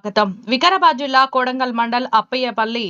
స్వాగతం. వికారాబాద్ జిల్లా కోడంగల్ మండల్ అప్పయ్యపల్లి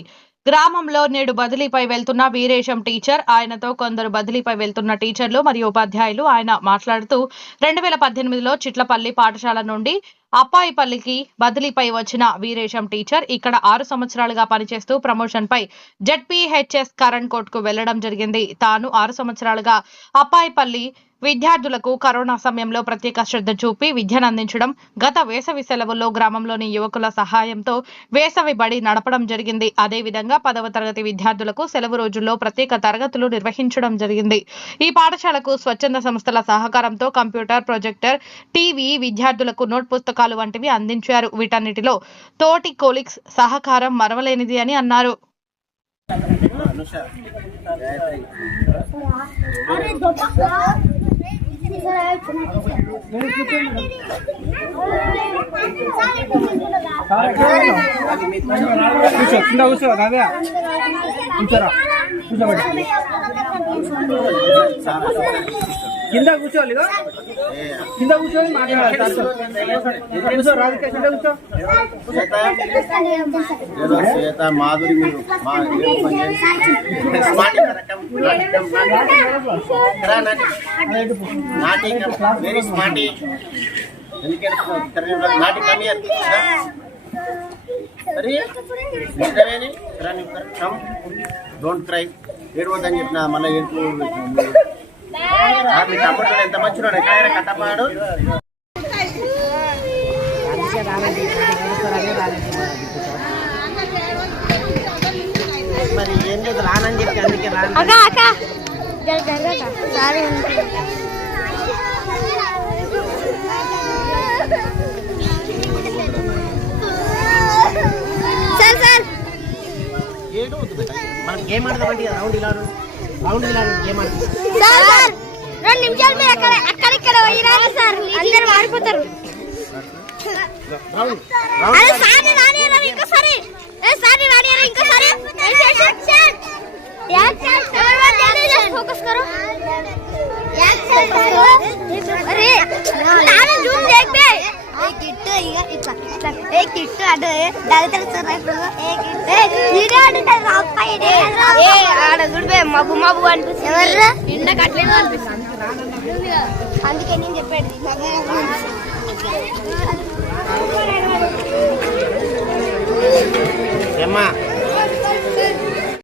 గ్రామంలో నేడు బదిలీపై వెళ్తున్న వీరేశం టీచర్. ఆయనతో కొందరు బదిలీపై వెళ్తున్న టీచర్లు మరియు ఉపాధ్యాయులు ఆయన మాట్లాడుతూ రెండు వేల పద్దెనిమిదిలో చిట్లపల్లి పాఠశాల నుండి అప్పాయిపల్లికి బదిలీపై వచ్చిన వీరేశం టీచర్ ఇక్కడ ఆరు సంవత్సరాలుగా పనిచేస్తూ ప్రమోషన్ పై జెడ్పీహెచ్ఎస్ కరణ్ కోట్కు వెళ్ళడం జరిగింది. తాను ఆరు సంవత్సరాలుగా అప్పాయిపల్లి విద్యార్థులకు కరోనా సమయంలో ప్రత్యేక శ్రద్ధ చూపి విద్యను అందించడం గత వేసవి సెలవుల్లో గ్రామంలోని యువకుల సహాయంతో వేసవి బడి నడపడం జరిగింది. అదేవిధంగా పదవ తరగతి విద్యార్థులకు సెలవు రోజుల్లో ప్రత్యేక తరగతులు నిర్వహించడం జరిగింది. ఈ పాఠశాలకు స్వచ్ఛంద సంస్థల సహకారంతో కంప్యూటర్ ప్రొజెక్టర్ టీవీ విద్యార్థులకు నోట్ పుస్తకాలు వంటివి అందించారు. వీటన్నిటిలో తోటి కోలిక్స్ సహకారం మరవలేనిది అని అన్నారు. కూర్చో కింద కూర్చో రాదా కూర్చోరా కింద కూర్చోవాలి ఇగో. కింద కూర్చోవాలి మాట్లాడాలి కూర్చో రాధిక కింద కూర్చో మాధురి మీరు మా ఏదో పని నాటి. నాటికం, very smarty. ఎందుకంటే తిరగడం, నాటికం here. ఏడవద్దని చెప్పిన మళ్ళీ ఏడుపు మీ తమ్ముడు ఎంత మంచిగా ఎక్కడ కట్టపాడు మరి ఏం లేదు రానని చెప్పి అందుకే రాను అక్క సారీ సార్. ఏడు. మనం గేమ్ ఆడదామంటే రౌండ్ ఇలా. రౌండ్ ఇలా గేమ్ ఆడు సార్ సార్. రెండు నిమిషాలు మీరు అక్కడ అక్కడిక్కడ పోయి రాదు సార్. అందరు మారిపోతారు. రౌండ్. ఏ ఆడ మబ్బు మబ్బు అనిపిస్తుంది. ఇండకి అట్లేదు అనిపిస్తుంది. అందుకే నేను చెప్పేది. ఏమ్మా?